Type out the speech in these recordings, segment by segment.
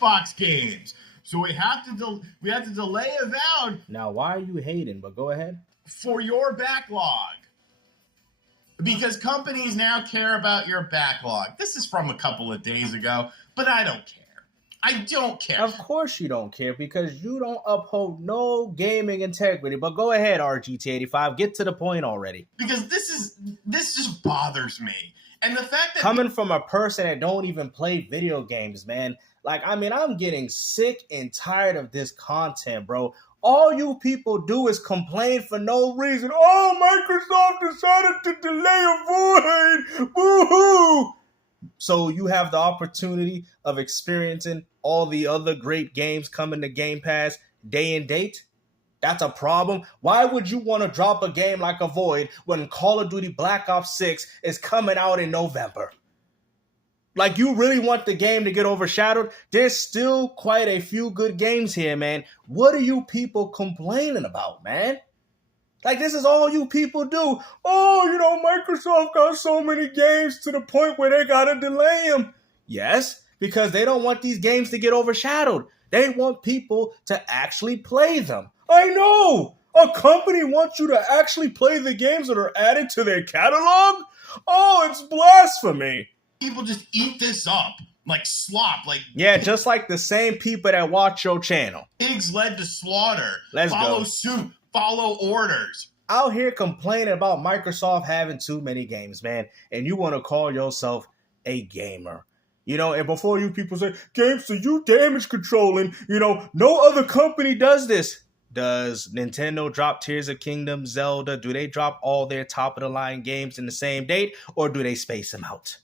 Xbox games. So we have to delay Avowed. Now, why are you hating? But go ahead. For your backlog. Because companies now care about your backlog. This is from a couple of days ago, but I don't care. I don't care. Of course you don't care because you don't uphold no gaming integrity. But go ahead, RGT85. Get to the point already. Because this just bothers me. And the fact that coming from a person that don't even play video games, man. Like, I mean, I'm getting sick and tired of this content, bro. All you people do is complain for no reason. Oh, Microsoft decided to delay Avowed. Boo-hoo. So you have the opportunity of experiencing all the other great games coming to Game Pass day and date. That's a problem. Why would you want to drop a game like Avowed when Call of Duty Black Ops 6 is coming out in November? Like, you really want the game to get overshadowed? There's still quite a few good games here, man. What are you people complaining about, man? Like, this is all you people do. Oh, Microsoft got so many games to the point where they gotta delay them. Yes, because they don't want these games to get overshadowed. They want people to actually play them. I know! A company wants you to actually play the games that are added to their catalog? Oh, it's blasphemy. People just eat this up like slop. Yeah, just like the same people that watch your channel. Pigs led to slaughter. Let's follow go. suit. Follow orders. Out here complaining about Microsoft having too many games, man. And you want to call yourself a gamer. And before you people say, games to you damage controlling, no other company does this. Does Nintendo drop Tears of Kingdom, Zelda? Do they drop all their top-of-the-line games in the same date? Or do they space them out?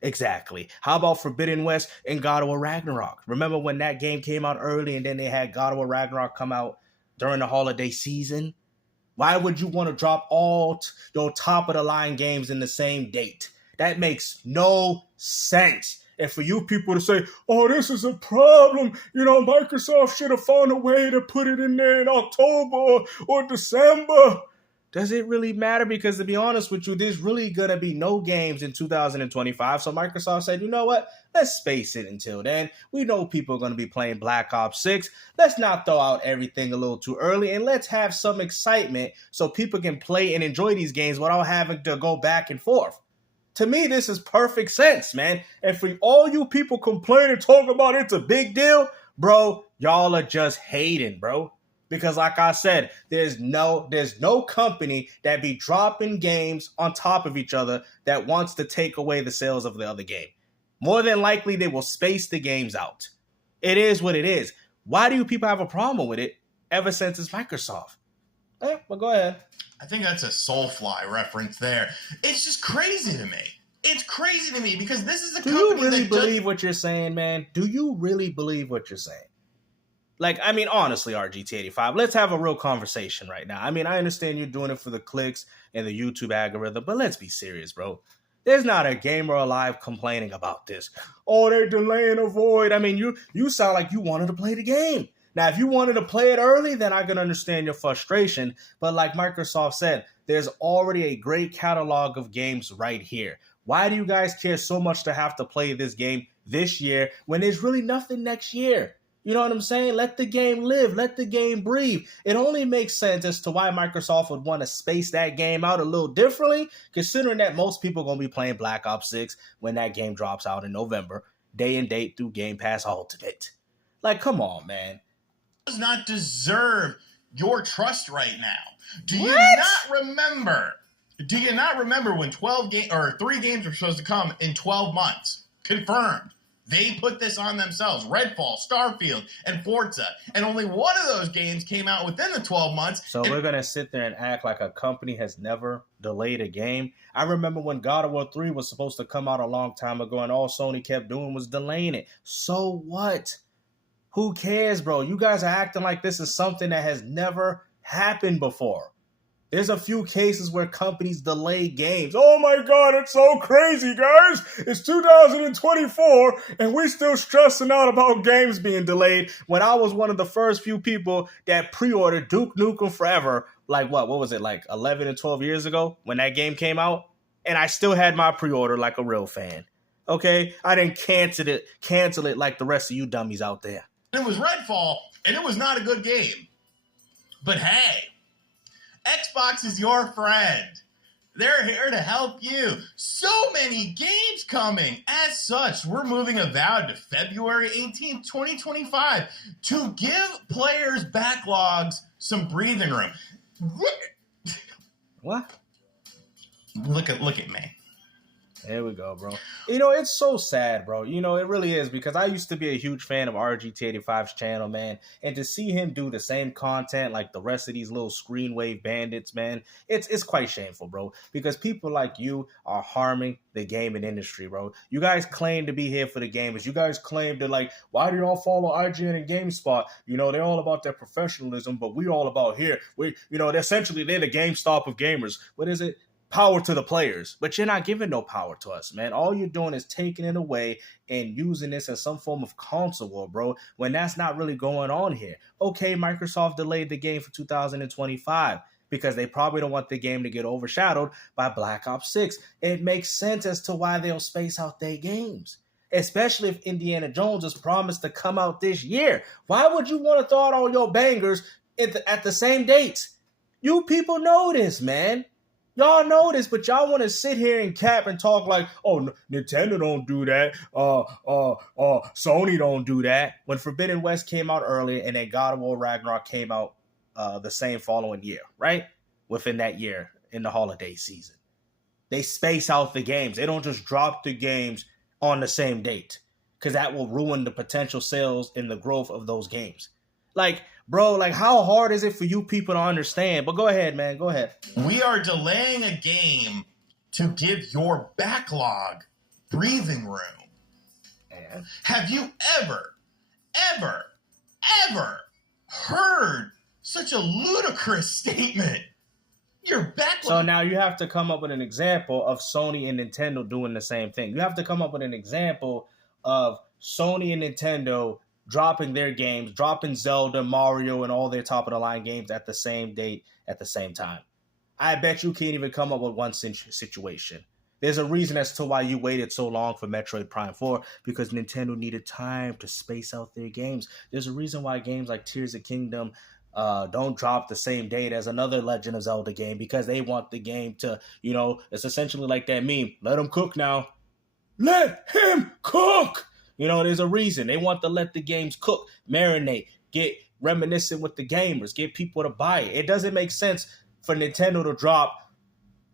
Exactly. How about Forbidden West and God of War Ragnarok? Remember when that game came out early and then they had God of War Ragnarok come out during the holiday season? Why would you want to drop all your top-of-the-line games in the same date? That makes no sense. And for you people to say, oh, this is a problem, Microsoft should have found a way to put it in there in October or December. Does it really matter? Because to be honest with you, there's really going to be no games in 2025. So Microsoft said, you know what? Let's space it until then. We know people are going to be playing Black Ops 6. Let's not throw out everything a little too early. And let's have some excitement so people can play and enjoy these games without having to go back and forth. To me, this is perfect sense, man. And for all you people complain and talk about it's a big deal, bro, y'all are just hating, bro. Because like I said, there's no company that be dropping games on top of each other that wants to take away the sales of the other game. More than likely, they will space the games out. It is what it is. Why do you people have a problem with it ever since it's Microsoft? Well, go ahead. I think that's a Soulfly reference there. It's just crazy to me. It's crazy to me because this is a company that... Do you really believe what you're saying, man? Do you really believe what you're saying? Like, I mean, honestly, RGT85, let's have a real conversation right now. I mean, I understand you're doing it for the clicks and the YouTube algorithm, but let's be serious, bro. There's not a gamer alive complaining about this. Oh, they're delaying Avowed. I mean, you sound like you wanted to play the game. Now, if you wanted to play it early, then I can understand your frustration. But like Microsoft said, there's already a great catalog of games right here. Why do you guys care so much to have to play this game this year when there's really nothing next year? You know what I'm saying? Let the game live. Let the game breathe. It only makes sense as to why Microsoft would want to space that game out a little differently, considering that most people are going to be playing Black Ops 6 when that game drops out in November, day and date through Game Pass Ultimate. Like, come on, man. Does not deserve your trust right now. Do you not remember when 3 games were supposed to come in 12 months? Confirmed. They put this on themselves. Redfall, Starfield, and Forza. And only one of those games came out within the 12 months. So we're going to sit there and act like a company has never delayed a game. I remember when God of War 3 was supposed to come out a long time ago and all Sony kept doing was delaying it. So what? Who cares, bro? You guys are acting like this is something that has never happened before. There's a few cases where companies delay games. Oh my God, it's so crazy, guys. It's 2024 and we're still stressing out about games being delayed when I was one of the first few people that pre-ordered Duke Nukem Forever, like what was it, like 11 and 12 years ago when that game came out? And I still had my pre-order like a real fan. Okay, I didn't cancel it like the rest of you dummies out there. It was Redfall, and it was not a good game. But hey, Xbox is your friend. They're here to help you. So many games coming. As such, we're moving Avowed to February 18th, 2025 to give players backlogs some breathing room. What? Look at me. There we go, bro. You know, it's so sad, bro. You know, it really is, because I used to be a huge fan of RGT 85's channel, man. And to see him do the same content like the rest of these little screen wave bandits, man, it's quite shameful, bro. Because people like you are harming the gaming industry, bro. You guys claim to be here for the gamers. You guys claim to, like, why do y'all follow IGN and GameSpot? You know, they're all about their professionalism, but we're all about here. They're the GameStop of gamers. What is it? Power to the players, but you're not giving no power to us, man. All you're doing is taking it away and using this as some form of console war, bro, when that's not really going on here. Okay, Microsoft delayed the game for 2025 because they probably don't want the game to get overshadowed by Black Ops 6. It makes sense as to why they'll space out their games, especially if Indiana Jones is promised to come out this year. Why would you want to throw out all your bangers at the same dates? You people know this, man. Y'all know this, but y'all want to sit here and cap and talk like, oh, Nintendo don't do that. Sony don't do that. When Forbidden West came out earlier and then God of War Ragnarok came out the same following year, right? Within that year in the holiday season. They space out the games. They don't just drop the games on the same date, because that will ruin the potential sales and the growth of those games. Like, bro, like, how hard is it for you people to understand? But go ahead, man. Go ahead. We are delaying a game to give your backlog breathing room. And have you ever heard such a ludicrous statement? Your backlog. So now you have to come up with an example of Sony and Nintendo doing the same thing. You have to come up with an example of Sony and Nintendo dropping their games, dropping Zelda, Mario, and all their top-of-the-line games at the same date, at the same time. I bet you can't even come up with one situation. There's a reason as to why you waited so long for Metroid Prime 4, because Nintendo needed time to space out their games. There's a reason why games like Tears of Kingdom don't drop the same date as another Legend of Zelda game, because they want the game to, it's essentially like that meme, let him cook now. Let him cook! There's a reason. They want to let the games cook, marinate, get reminiscent with the gamers, get people to buy it. It doesn't make sense for Nintendo to drop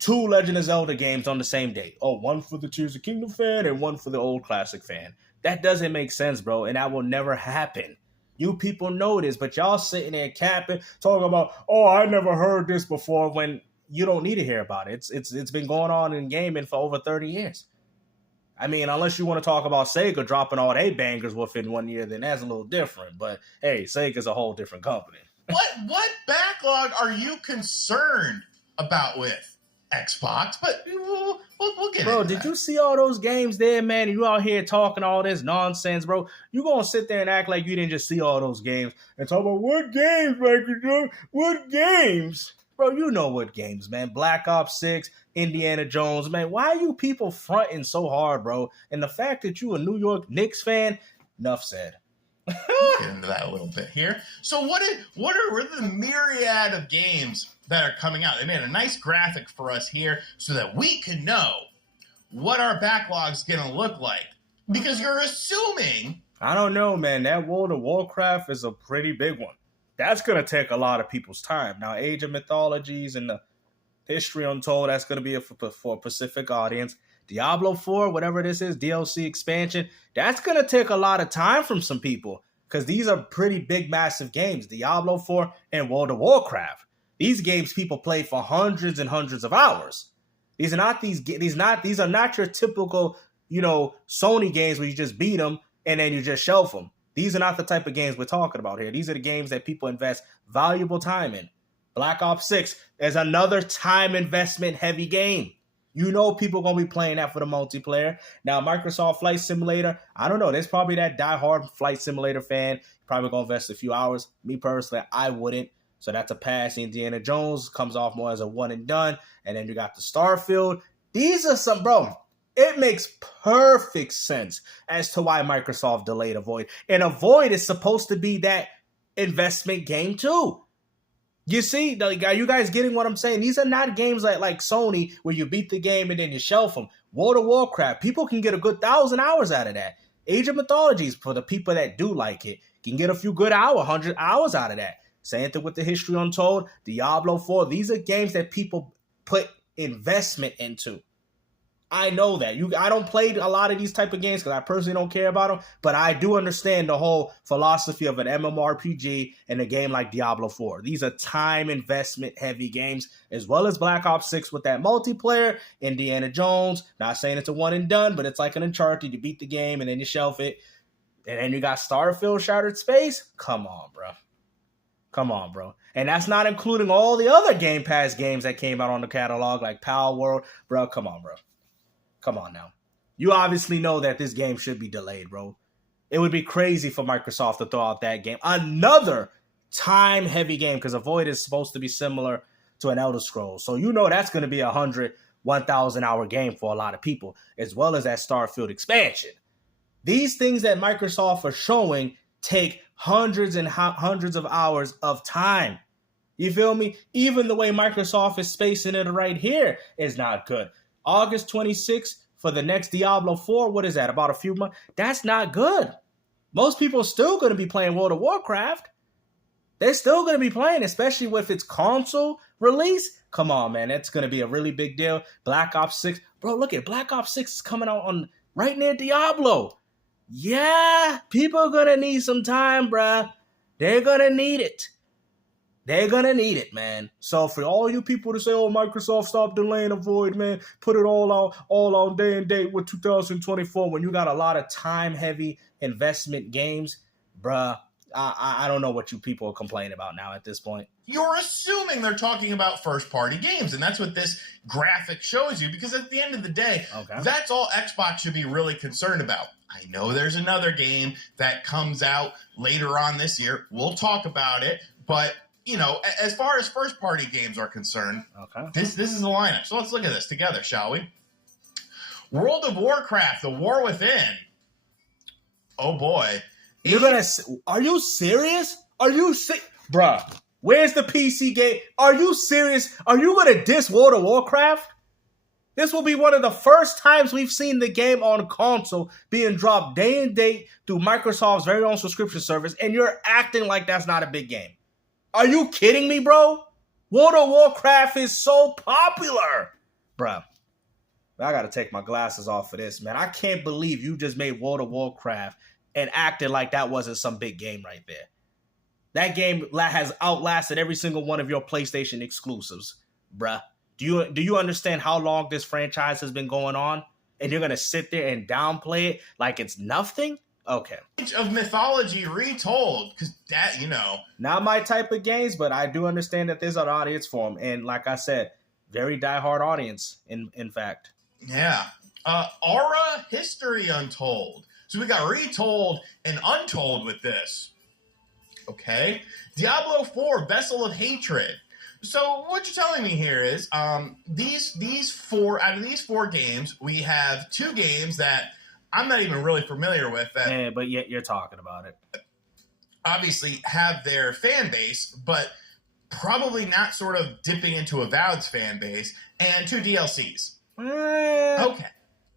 2 Legend of Zelda games on the same day. Oh, one for the Tears of Kingdom fan and one for the old classic fan. That doesn't make sense, bro, and that will never happen. You people know this, but y'all sitting there capping, talking about, oh, I never heard this before, when you don't need to hear about it. It's been going on in gaming for over 30 years. I mean, unless you want to talk about Sega dropping all their bangers within 1 year, then that's a little different. But hey, Sega's a whole different company. What backlog are you concerned about with Xbox? But we'll get bro, into did that. You see all those games there, man? And you out here talking all this nonsense, bro. You gonna sit there and act like you didn't just see all those games and talk about what games, Michael? What games? Bro, you know what games, man. Black Ops 6, Indiana Jones, man. Why are you people fronting so hard, bro? And the fact that you a New York Knicks fan, enough said. We'll get into that a little bit here. So what are the myriad of games that are coming out? They made a nice graphic for us here so that we can know what our backlog's going to look like. Because you're assuming... I don't know, man. That World of Warcraft is a pretty big one. That's going to take a lot of people's time. Now, Age of Mythologies and the History Untold, that's going to be for a Pacific audience. Diablo 4, whatever this is, DLC expansion, that's going to take a lot of time from some people, because these are pretty big, massive games. Diablo 4 and World of Warcraft. These games people play for hundreds and hundreds of hours. These are not your typical, Sony games where you just beat them and then you just shelf them. These are not the type of games we're talking about here. These are the games that people invest valuable time in. Black Ops 6 is another time investment heavy game. People are going to be playing that for the multiplayer. Now, Microsoft Flight Simulator, I don't know. There's probably that diehard Flight Simulator fan. Probably going to invest a few hours. Me personally, I wouldn't. So that's a pass. Indiana Jones comes off more as a one and done. And then you got the Starfield. These are some, bro. It makes perfect sense as to why Microsoft delayed Avowed. And Avowed is supposed to be that investment game too. You see, like, are you guys getting what I'm saying? These are not games like Sony where you beat the game and then you shelf them. World of Warcraft, people can get a good 1,000 hours out of that. Age of Mythologies, for the people that do like it, can get a few good 100 hours out of that. Same thing with the History Untold, Diablo 4. These are games that people put investment into. I know that. I don't play a lot of these type of games because I personally don't care about them, but I do understand the whole philosophy of an MMORPG and a game like Diablo 4. These are time investment heavy games, as well as Black Ops 6 with that multiplayer, Indiana Jones. Not saying it's a one and done, but it's like an Uncharted. You beat the game and then you shelf it. And then you got Starfield Shattered Space. Come on, bro. Come on, bro. And that's not including all the other Game Pass games that came out on the catalog, like Power World. Bro, come on, bro. Come on now. You obviously know that this game should be delayed, bro. It would be crazy for Microsoft to throw out that game. Another time-heavy game, because Avowed is supposed to be similar to an Elder Scrolls. So you know that's going to be 1,000-hour game for a lot of people, as well as that Starfield expansion. These things that Microsoft are showing take hundreds and hundreds of hours of time. You feel me? Even the way Microsoft is spacing it right here is not good. August 26th for the next Diablo 4. What is that? About a few months? That's not good. Most people are still going to be playing World of Warcraft. They're still going to be playing, especially with its console release. Come on, man. That's going to be a really big deal. Black Ops 6. Bro, look at Black Ops 6 is coming out on right near Diablo. Yeah, people are going to need some time, bruh. They're going to need it. They're going to need it, man. So for all you people to say, oh, Microsoft, stop delaying Avowed, man. Put it all on day and date with 2024 when you got a lot of time-heavy investment games. Bruh, I don't know what you people are complaining about now at this point. You're assuming they're talking about first-party games, and that's what this graphic shows you, because at the end of the day, That's all Xbox should be really concerned about. I know there's another game that comes out later on this year. We'll talk about it, but you know, as far as first-party games are concerned, this is the lineup. So let's look at this together, shall we? World of Warcraft, The War Within. Oh, boy. Are you serious? Bruh, where's the PC game? Are you serious? Are you going to diss World of Warcraft? This will be one of the first times we've seen the game on console being dropped day and date through Microsoft's very own subscription service, and you're acting like that's not a big game. Are you kidding me, bro? World of Warcraft is so popular. Bruh, I got to take my glasses off for this, man. I can't believe you just made World of Warcraft and acted like that wasn't some big game right there. That game has outlasted every single one of your PlayStation exclusives, bruh. Do you understand how long this franchise has been going on? And you're going to sit there and downplay it like it's nothing? Okay. Of Mythology retold, because that, you know. Not my type of games, but I do understand that there's an audience for them. And like I said, very diehard audience, in fact. Yeah. Aura History Untold. So we got retold and untold with this. Okay. Diablo 4, Vessel of Hatred. So what you're telling me here is these four games, we have two games that I'm not even really familiar with. Yeah, but yet you're talking about it. Obviously have their fan base, but probably not sort of dipping into Avowed's fan base, and two DLCs. Okay.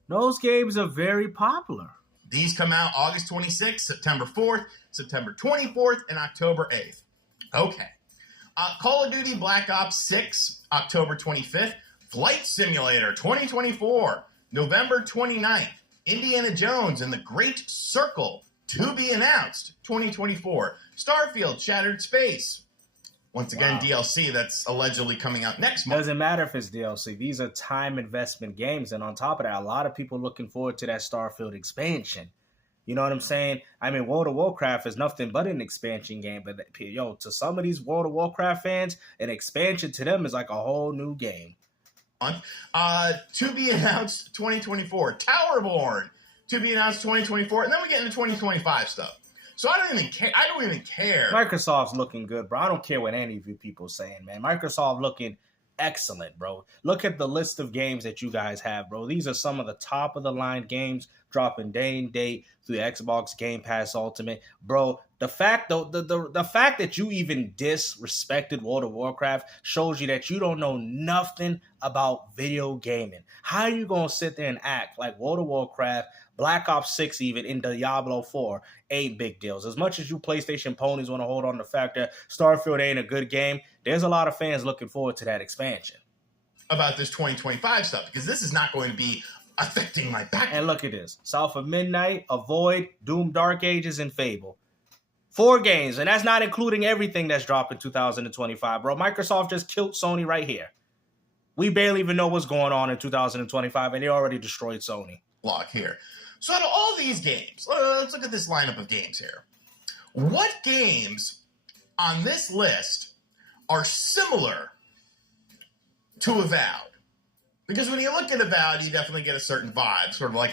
Those games are very popular. These come out August 26th, September 4th, September 24th, and October 8th. Okay. Call of Duty Black Ops 6, October 25th. Flight Simulator 2024, November 29th. Indiana Jones and the Great Circle, to be announced, 2024. Starfield Shattered Space. Once again, DLC that's allegedly coming out next month. Doesn't matter if it's DLC. These are time investment games. And on top of that, a lot of people looking forward to that Starfield expansion. You know what I'm saying? I mean, World of Warcraft is nothing but an expansion game. But, yo, to some of these World of Warcraft fans, an expansion to them is like a whole new game. To be announced 2024. Towerborn, to be announced 2024. And then we get into 2025 stuff. So I don't even care. Microsoft's looking good, bro. I don't care what any of you people are saying, man. Microsoft looking excellent, bro. Look at the list of games that you guys have, bro. These are some of the top of the line games dropping day and date through Xbox Game Pass Ultimate, bro. The fact though, the fact that you even disrespected World of Warcraft shows you that you don't know nothing about video gaming. How are you gonna sit there and act like World of Warcraft, Black Ops 6, even in Diablo 4 ain't big deals? As much as you PlayStation ponies want to hold on to the fact that Starfield ain't a good game, there's a lot of fans looking forward to that expansion. About this 2025 stuff, because this is not going to be affecting my back. And look at this. South of Midnight, Avoid, Doom Dark Ages, and Fable. 4 games, and that's not including everything that's dropped in 2025, bro. Microsoft just killed Sony right here. We barely even know what's going on in 2025, and they already destroyed Sony. Log here. So out of all these games, let's look at this lineup of games here. What games on this list are similar to Avowed? Because when you look at Avowed, you definitely get a certain vibe, sort of like,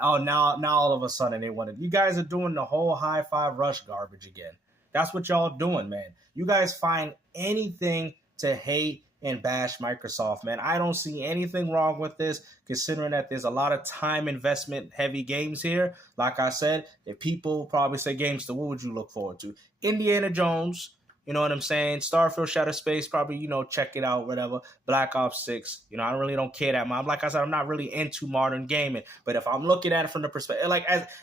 Oh, now all of a sudden they wanted. You guys are doing the whole high five rush garbage again. That's what y'all doing, man. You guys find anything to hate and bash Microsoft, man. I don't see anything wrong with this, considering that there's a lot of time investment heavy games here. Like I said, if people probably say games to, what would you look forward to? Indiana Jones. You know what I'm saying? Starfield, Shadow Space, probably, check it out, whatever. Black Ops 6, I really don't care that much. Like I said, I'm not really into modern gaming. But if I'm looking at it from the perspective,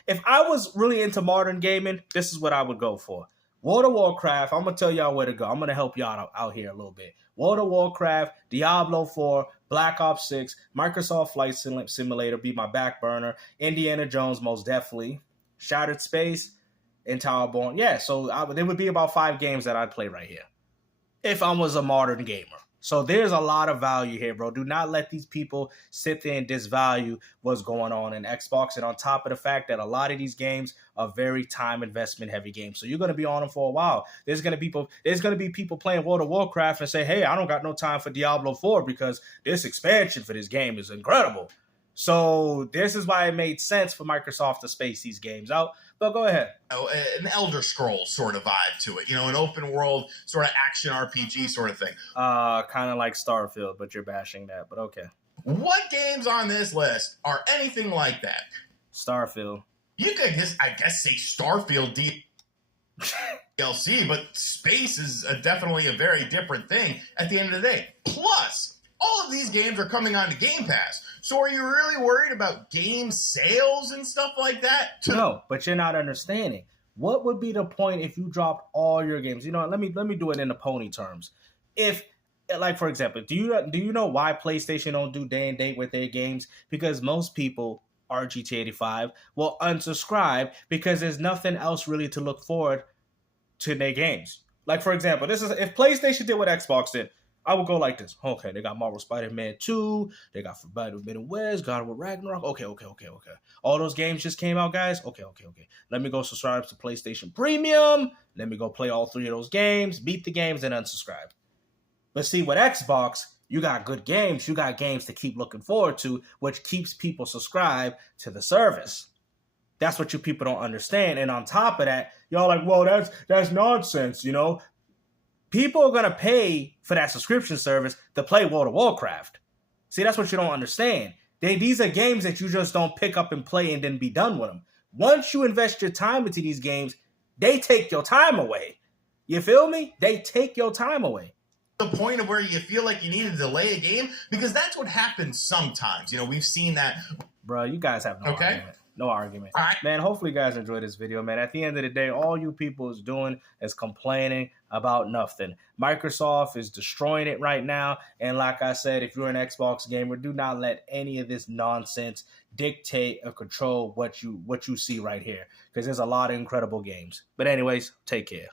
if I was really into modern gaming, this is what I would go for. World of Warcraft, I'm going to tell y'all where to go. I'm going to help y'all out here a little bit. World of Warcraft, Diablo 4, Black Ops 6, Microsoft Flight Simulator be my back burner. Indiana Jones, most definitely. Shattered Space, and Towerborn. Yeah, so there would be about 5 games that I'd play right here if I was a modern gamer. So there's a lot of value here, bro. Do not let these people sit there and disvalue what's going on in Xbox. And on top of the fact that a lot of these games are very time investment heavy games. So you're going to be on them for a while. There's going to be people playing World of Warcraft and say, hey, I don't got no time for Diablo 4 because this expansion for this game is incredible. So this is why it made sense for Microsoft to space these games out. But go ahead. An Elder Scrolls sort of vibe to it. An open world sort of action RPG sort of thing. Kind of like Starfield, but you're bashing that. But okay. What games on this list are anything like that? Starfield. You could I guess say Starfield DLC, but space is definitely a very different thing at the end of the day. Plus, all of these games are coming onto Game Pass. So are you really worried about game sales and stuff like that? No, but you're not understanding. What would be the point if you dropped all your games? Let me do it in the pony terms. If, like, for example, do you know why PlayStation don't do day and date with their games? Because most people, RGT 85, will unsubscribe because there's nothing else really to look forward to their games. Like, for example, if PlayStation did what Xbox did, I would go like this. Okay, they got Marvel Spider-Man 2. They got Forbidden West, God of War Ragnarok. Okay. All those games just came out, guys. Okay. Let me go subscribe to PlayStation Premium. Let me go play all 3 of those games, beat the games, and unsubscribe. But see, with Xbox, you got good games. You got games to keep looking forward to, which keeps people subscribed to the service. That's what you people don't understand. And on top of that, y'all like, well, that's nonsense, People are going to pay for that subscription service to play World of Warcraft. See, that's what you don't understand. These are games that you just don't pick up and play and then be done with them. Once you invest your time into these games, they take your time away. You feel me? They take your time away. The point of where you feel like you need to delay a game, because that's what happens sometimes. We've seen that. Bro, you guys have no argument. No argument. All right. Man, hopefully you guys enjoyed this video, man. At the end of the day, all you people is doing is complaining about nothing. Microsoft is destroying it right now. And like I said, if you're an Xbox gamer, do not let any of this nonsense dictate or control what you see right here. Because there's a lot of incredible games. But anyways, take care.